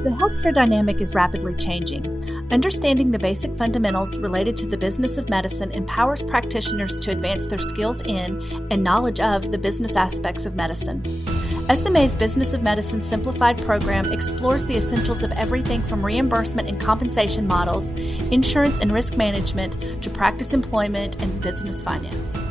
The healthcare dynamic is rapidly changing. Understanding the basic fundamentals related to the business of medicine empowers practitioners to advance their skills in and knowledge of the business aspects of medicine. SMA's Business of Medicine Simplified program explores the essentials of everything from reimbursement and compensation models, insurance and risk management, to practice employment and business finance.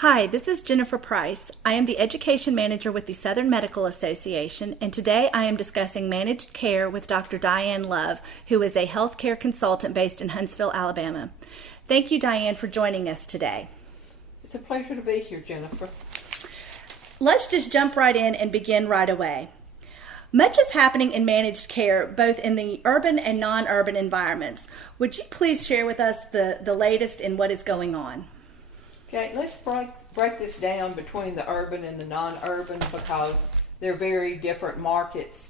Hi, this is Jennifer Price. I am the Education Manager with the Southern Medical Association, and today I am discussing managed care with Dr. Dianne Love, who is a healthcare consultant based in Huntsville, Alabama. Thank you, Dianne, for joining us today. It's a pleasure to be here, Jennifer. Let's just jump right in and begin right away. Much is happening in managed care, both in the urban and non-urban environments. Would you please share with us the latest in what is going on? Okay, let's break this down between the urban and the non-urban because they're very different markets.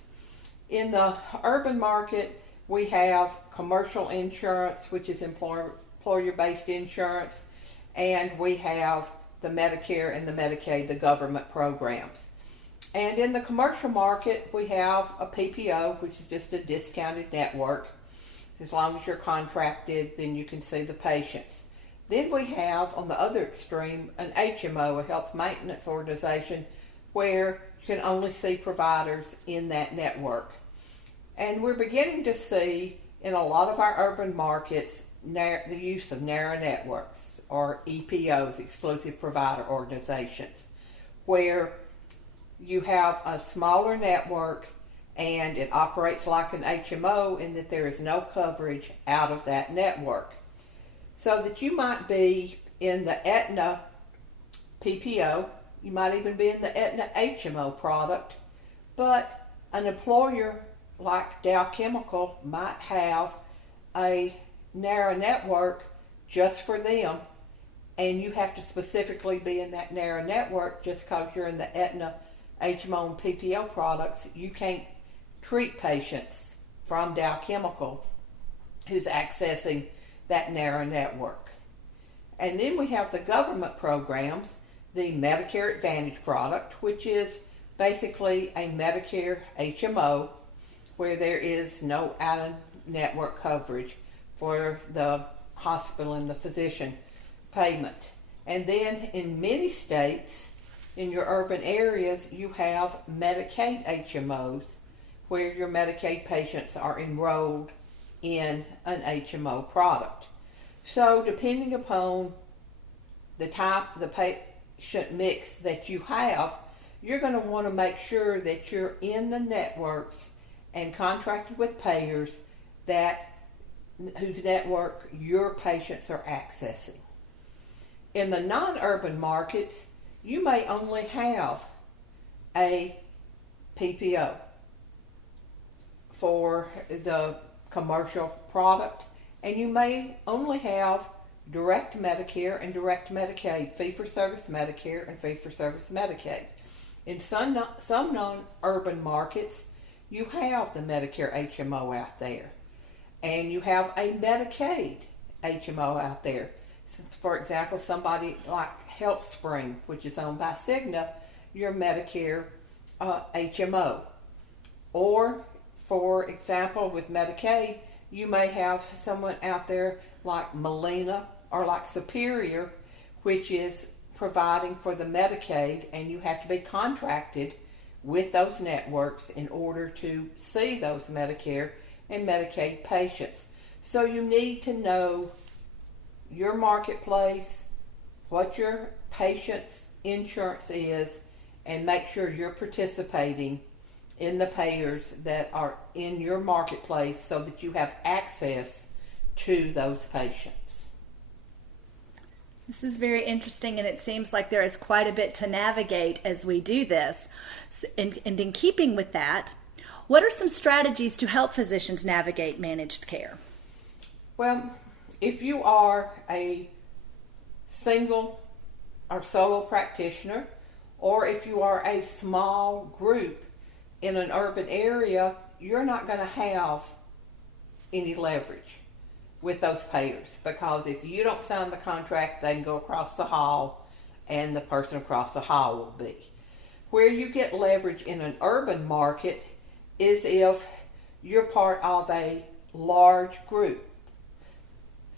In the urban market, we have commercial insurance, which is employer-based insurance, and we have the Medicare and the Medicaid, the government programs. And in the commercial market, we have a PPO, which is just a discounted network. As long as you're contracted, then you can see the patients. Then we have, on the other extreme, an HMO, a health maintenance organization, where you can only see providers in that network. And we're beginning to see, in a lot of our urban markets, the use of narrow networks, or EPOs, exclusive provider organizations, where you have a smaller network and it operates like an HMO in that there is no coverage out of that network. So that you might be in the Aetna PPO, you might even be in the Aetna HMO product, but an employer like Dow Chemical might have a narrow network just for them, and you have to specifically be in that narrow network just because you're in the Aetna HMO and PPO products. You can't treat patients from Dow Chemical who's accessing that narrow network. And then we have the government programs, the Medicare Advantage product, which is basically a Medicare HMO where there is no out-of-network coverage for the hospital and the physician payment. And then in many states, in your urban areas, you have Medicaid HMOs where your Medicaid patients are enrolled in an HMO product. So depending upon the patient mix that you have, you're going to want to make sure that you're in the networks and contracted with payers whose network your patients are accessing. In the non-urban markets, you may only have a PPO for the commercial product, and you may only have direct Medicare and direct Medicaid, fee-for-service Medicare and fee-for-service Medicaid. In some non-urban markets, you have the Medicare HMO out there, and you have a Medicaid HMO out there. For example, somebody like HealthSpring, which is owned by Cigna, your Medicare HMO. Or, for example, with Medicaid, you may have someone out there like Molina or like Superior, which is providing for the Medicaid, and you have to be contracted with those networks in order to see those Medicare and Medicaid patients. So you need to know your marketplace, what your patient's insurance is, and make sure you're participating in the payers that are in your marketplace so that you have access to those patients. This is very interesting, and it seems like there is quite a bit to navigate as we do this. And in keeping with that, what are some strategies to help physicians navigate managed care? Well, if you are a single or solo practitioner, or if you are a small group in an urban area, you're not going to have any leverage with those payers, because if you don't sign the contract, they can go across the hall and the person across the hall will be. Where you get leverage in an urban market is if you're part of a large group.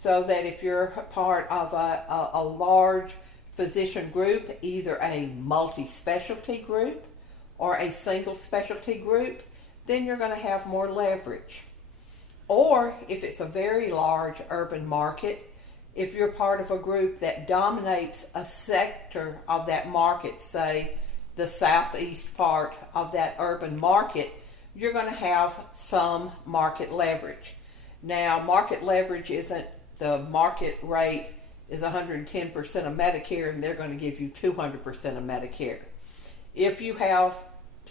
So that if you're part of a large physician group, either a multi-specialty group or a single specialty group, then you're going to have more leverage. Or if it's a very large urban market, if you're part of a group that dominates a sector of that market, say the southeast part of that urban market, you're going to have some market leverage. Now, market leverage isn't the market rate is 110% of Medicare, and they're going to give you 200% of Medicare. If you have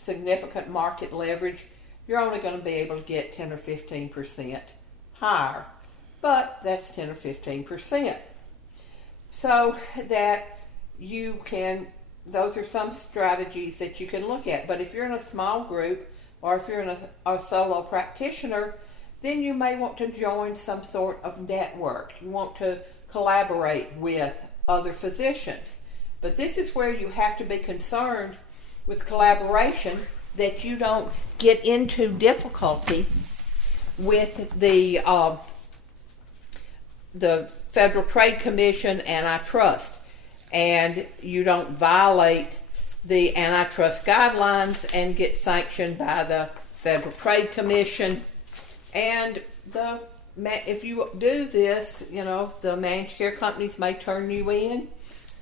significant market leverage, you're only going to be able to get 10 or 15% higher, but that's 10 or 15%. So that you can, those are some strategies that you can look at. But if you're in a small group, or if you're in a solo practitioner, then you may want to join some sort of network. You want to collaborate with other physicians. But this is where you have to be concerned with collaboration, that you don't get into difficulty with the Federal Trade Commission antitrust, and you don't violate the antitrust guidelines and get sanctioned by the Federal Trade Commission. And if you do this, the managed care companies may turn you in,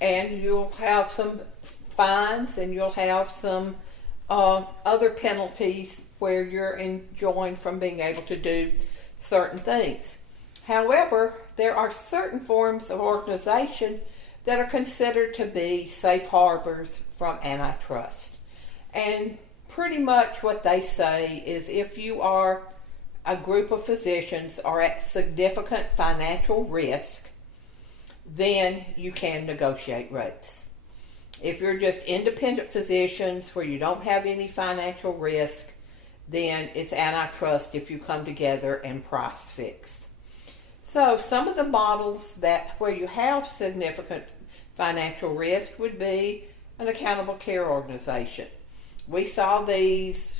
and you'll have some fines, and you'll have some other penalties where you're enjoined from being able to do certain things. However, there are certain forms of organization that are considered to be safe harbors from antitrust. And pretty much what they say is if you are a group of physicians are at significant financial risk, then you can negotiate rates. If you're just independent physicians where you don't have any financial risk, then it's antitrust if you come together and price fix. So some of the models where you have significant financial risk would be an accountable care organization. We saw these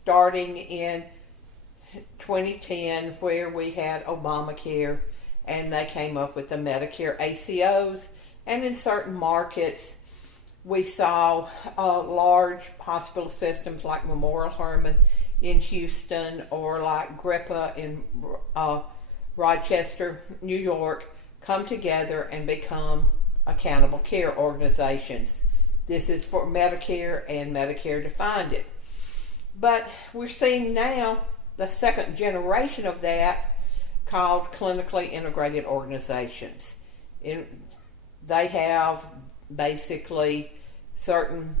starting in 2010 where we had Obamacare, and they came up with the Medicare ACOs. And in certain markets, we saw large hospital systems like Memorial Hermann in Houston, or like Grippa in Rochester, New York, come together and become accountable care organizations. This is for Medicare, and Medicare defined it. But we're seeing now the second generation of that, called clinically integrated organizations. They have basically certain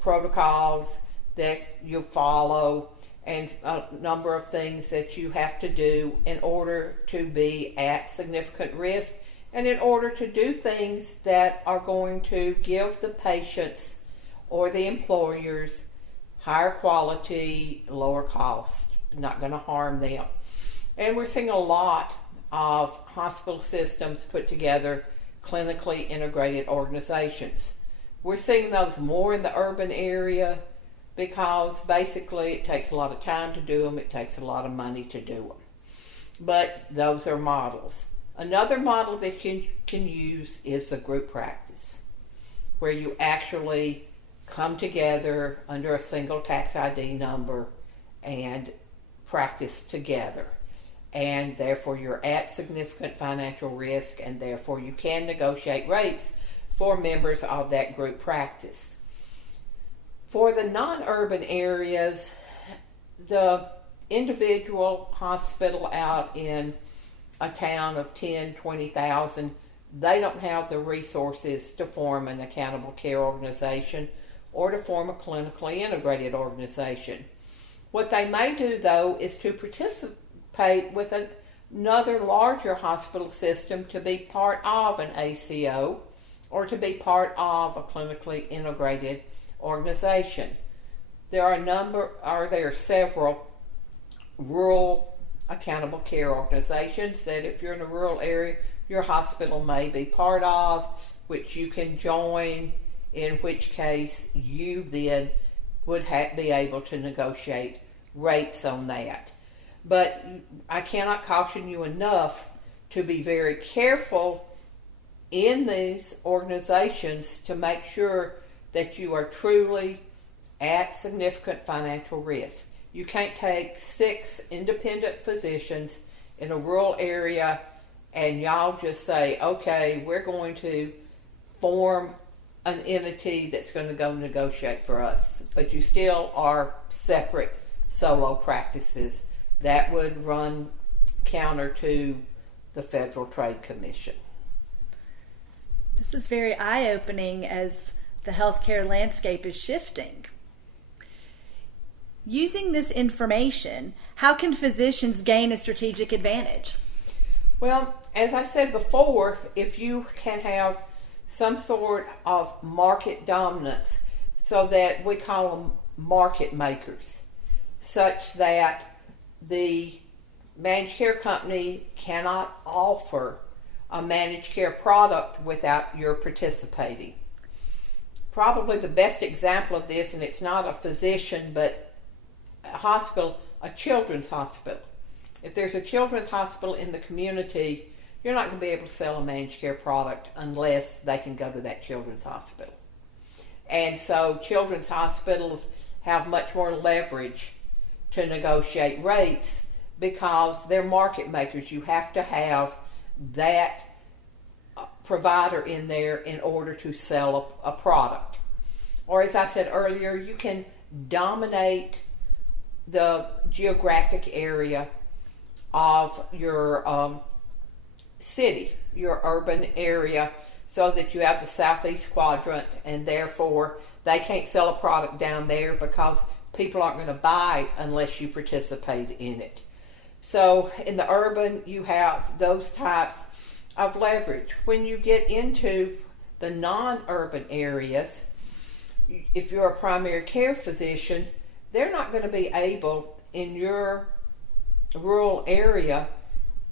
protocols that you follow, and a number of things that you have to do in order to be at significant risk, and in order to do things that are going to give the patients or the employers higher quality, lower cost, not going to harm them. And we're seeing a lot of hospital systems put together clinically integrated organizations. We're seeing those more in the urban area because basically it takes a lot of time to do them, it takes a lot of money to do them. But those are models. Another model that you can use is the group practice, where you actually come together under a single tax ID number and practice together. And therefore you're at significant financial risk, and therefore you can negotiate rates for members of that group practice. For the non-urban areas, the individual hospital out in a town of 10, 20,000, they don't have the resources to form an accountable care organization or to form a clinically integrated organization. What they may do, though, is to participate with another larger hospital system to be part of an ACO or to be part of a clinically integrated organization. There are several rural accountable care organizations that if you're in a rural area, your hospital may be part of, which you can join, in which case you then would be able to negotiate rates on that. But I cannot caution you enough to be very careful in these organizations to make sure that you are truly at significant financial risk. You can't take 6 independent physicians in a rural area and y'all just say, okay, we're going to form an entity that's going to go negotiate for us. But you still are separate solo practices. That would run counter to the Federal Trade Commission. This is very eye-opening as the healthcare landscape is shifting. Using this information, how can physicians gain a strategic advantage? Well, as I said before, if you can have some sort of market dominance, so that we call them market makers, such that the managed care company cannot offer a managed care product without your participating. Probably the best example of this, and it's not a physician, but a hospital, a children's hospital. If there's a children's hospital in the community, you're not going to be able to sell a managed care product unless they can go to that children's hospital. And so children's hospitals have much more leverage to negotiate rates because they're market makers. You have to have that provider in there in order to sell a product. Or as I said earlier, you can dominate the geographic area of your city, your urban area, so that you have the southeast quadrant, and therefore they can't sell a product down there because people aren't going to buy it unless you participate in it. So in the urban, you have those types of leverage. When you get into the non-urban areas, if you're a primary care physician, they're not going to be able in your rural area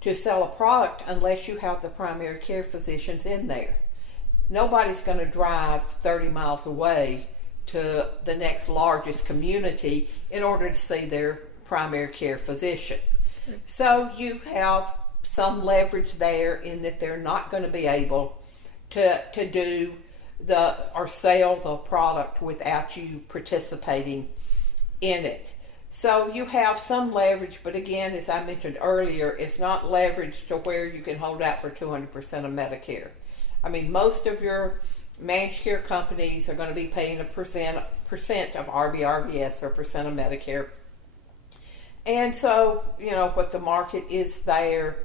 to sell a product unless you have the primary care physicians in there. Nobody's going to drive 30 miles away to the next largest community in order to see their primary care physician. So you have some leverage there in that they're not going to be able to do or sell the product without you participating in it. So you have some leverage, but again, as I mentioned earlier, it's not leverage to where you can hold out for 200% of Medicare. I mean, most of your managed care companies are going to be paying a percent of RBRVS or percent of Medicare. And so, what the market is there,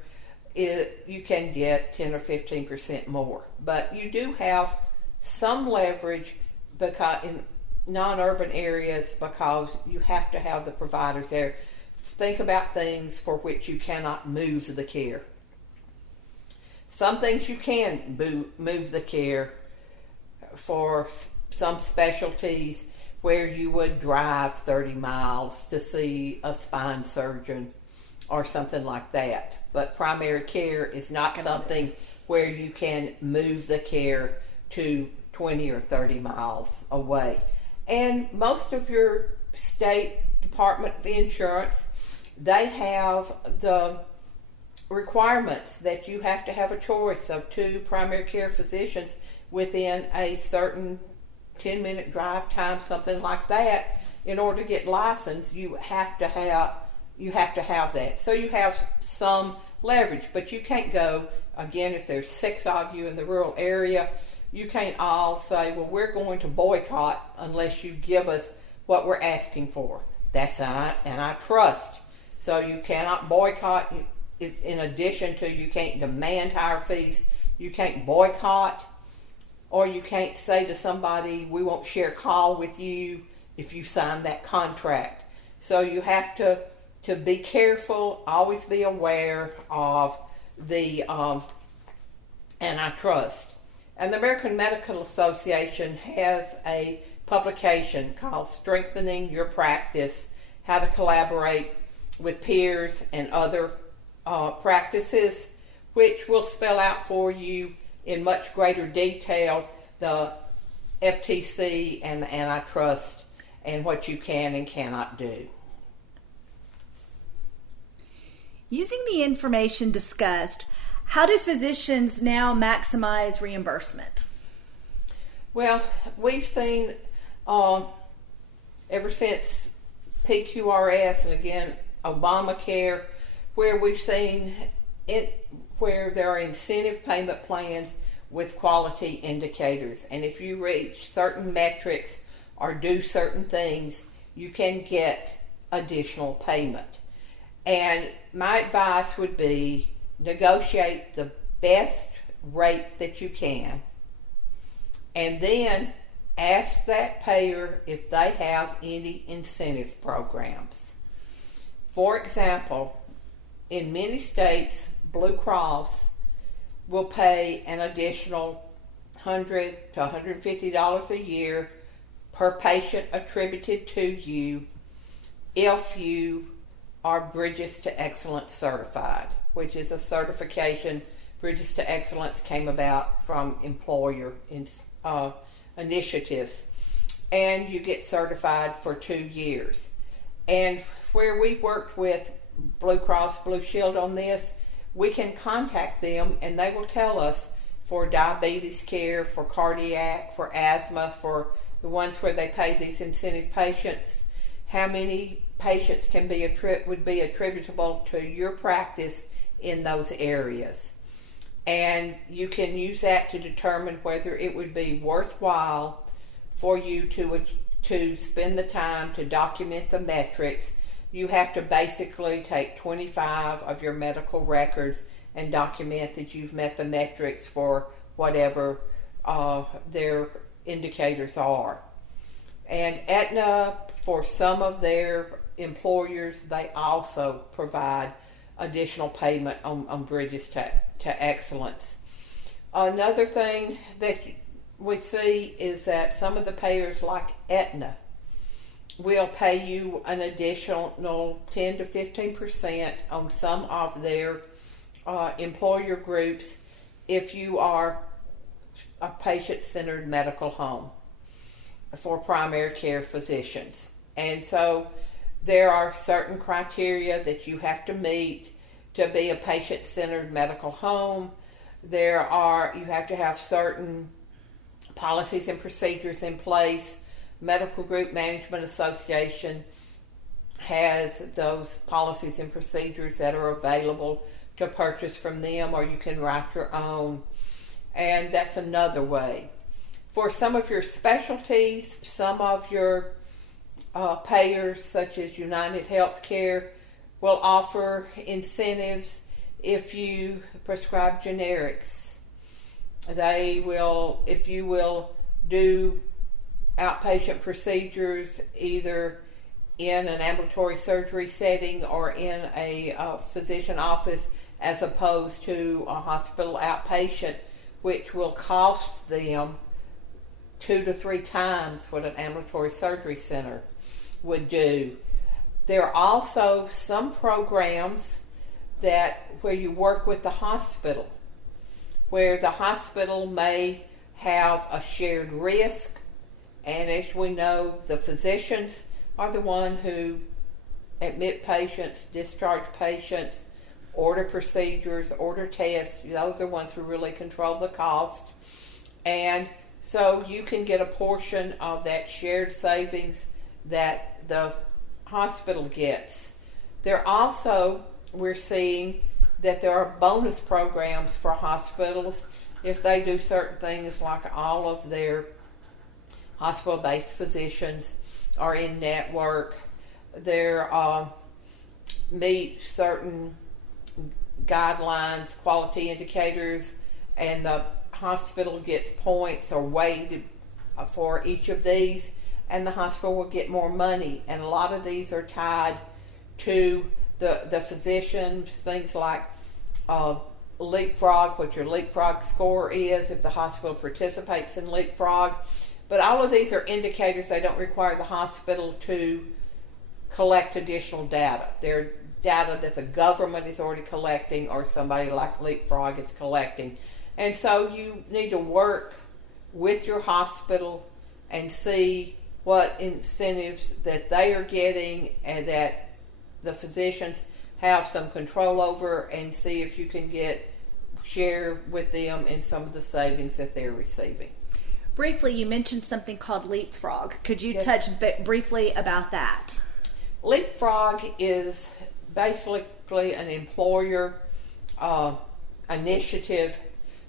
you can get 10 or 15% more. But you do have some leverage because in non-urban areas, because you have to have the providers there. Think about things for which you cannot move the care. Some things you can move the care for, some specialties where you would drive 30 miles to see a spine surgeon or something like that. But primary care is not something where you can move the care to 20 or 30 miles away. And most of your state Department of Insurance, they have the requirements that you have to have a choice of 2 primary care physicians within a certain 10-minute drive time, something like that. In order to get licensed, you have to have that. So you have some leverage, but you can't go, again, if there's 6 of you in the rural area, you can't all say, well, we're going to boycott unless you give us what we're asking for. That's antitrust. So you cannot boycott. In addition to, you can't demand higher fees. You can't boycott, or you can't say to somebody, we won't share call with you if you sign that contract. So you have to be careful, always be aware of the antitrust. And the American Medical Association has a publication called Strengthening Your Practice, How to Collaborate with Peers and Other Practices, which will spell out for you in much greater detail the FTC and the antitrust and what you can and cannot do. Using the information discussed, how do physicians now maximize reimbursement? Well, we've seen ever since PQRS and again Obamacare, where we've seen it, where there are incentive payment plans with quality indicators, and if you reach certain metrics or do certain things, you can get additional payment. And my advice would be negotiate the best rate that you can, and then ask that payer if they have any incentive programs. For example, in many states, Blue Cross will pay an additional $100 to $150 a year per patient attributed to you if you are Bridges to Excellence certified, which is a certification. Bridges to Excellence came about from employer initiatives, and you get certified for 2 years. And where we've worked with Blue Cross Blue Shield on this, we can contact them and they will tell us for diabetes care, for cardiac, for asthma, for the ones where they pay these incentive patients, how many patients would be attributable to your practice in those areas. And you can use that to determine whether it would be worthwhile for you to spend the time to document the metrics. You have to basically take 25 of your medical records and document that you've met the metrics for whatever their indicators are. And Aetna, for some of their employers, they also provide additional payment on Bridges to Excellence. Another thing that we see is that some of the payers like Aetna will pay you an additional 10 to 15% on some of their employer groups if you are a patient-centered medical home for primary care physicians. And so there are certain criteria that you have to meet to be a patient-centered medical home. You have to have certain policies and procedures in place. Medical Group Management Association has those policies and procedures that are available to purchase from them, or you can write your own. And that's another way. For some of your specialties, some of your payers, such as United Healthcare, will offer incentives if you prescribe generics. If you will do outpatient procedures either in an ambulatory surgery setting or in a physician office as opposed to a hospital outpatient, which will cost them 2 to 3 times what an ambulatory surgery center would do. There are also some programs where you work with the hospital, where the hospital may have a shared risk, and as we know, the physicians are the one who admit patients, discharge patients, order procedures, order tests. Those are the ones who really control the cost. And so you can get a portion of that shared savings that the hospital gets. We're seeing that there are bonus programs for hospitals if they do certain things, like all of their hospital-based physicians are in network. They meet certain guidelines, quality indicators, and the hospital gets points or weighted for each of these, and the hospital will get more money. And a lot of these are tied to the physicians, things like Leapfrog, what your Leapfrog score is if the hospital participates in Leapfrog. But all of these are indicators. They don't require the hospital to collect additional data. They're data that the government is already collecting or somebody like Leapfrog is collecting. And so you need to work with your hospital and see what incentives that they are getting and that the physicians have some control over, and see if you can share with them in some of the savings that they're receiving. Briefly, you mentioned something called Leapfrog. Could you Yes. touch briefly about that? Leapfrog is basically an employer initiative.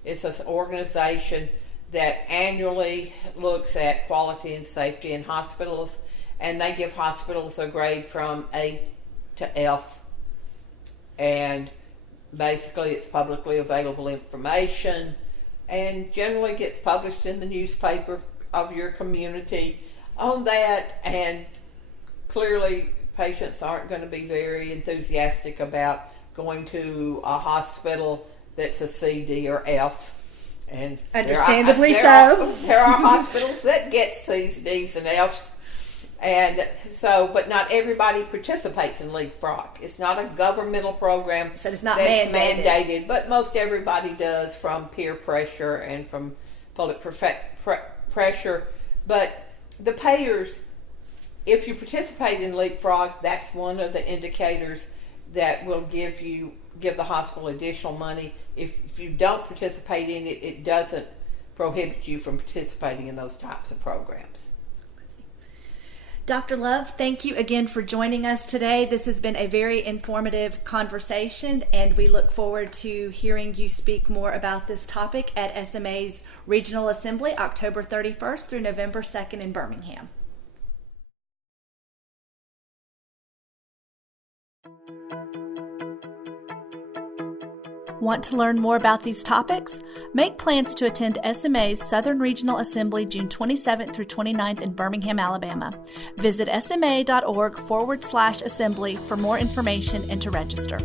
It's an organization that annually looks at quality and safety in hospitals, and they give hospitals a grade from A to F. And basically it's publicly available information and generally gets published in the newspaper of your community on that. And clearly patients aren't going to be very enthusiastic about going to a hospital that's a C, D, or F. And understandably there are hospitals that get C's, D's, and F's. And so, but not everybody participates in Leapfrog. It's not a governmental program, so it's not that's mandated, but most everybody does, from peer pressure and from public pressure. But the payers, if you participate in Leapfrog, that's one of the indicators that will give the hospital additional money. If you don't participate in it, it doesn't prohibit you from participating in those types of programs. Dr. Love, thank you again for joining us today. This has been a very informative conversation, and we look forward to hearing you speak more about this topic at SMA's Regional Assembly, October 31st through November 2nd in Birmingham. Want to learn more about these topics? Make plans to attend SMA's Southern Regional Assembly June 27th through 29th in Birmingham, Alabama. Visit sma.org/assembly for more information and to register.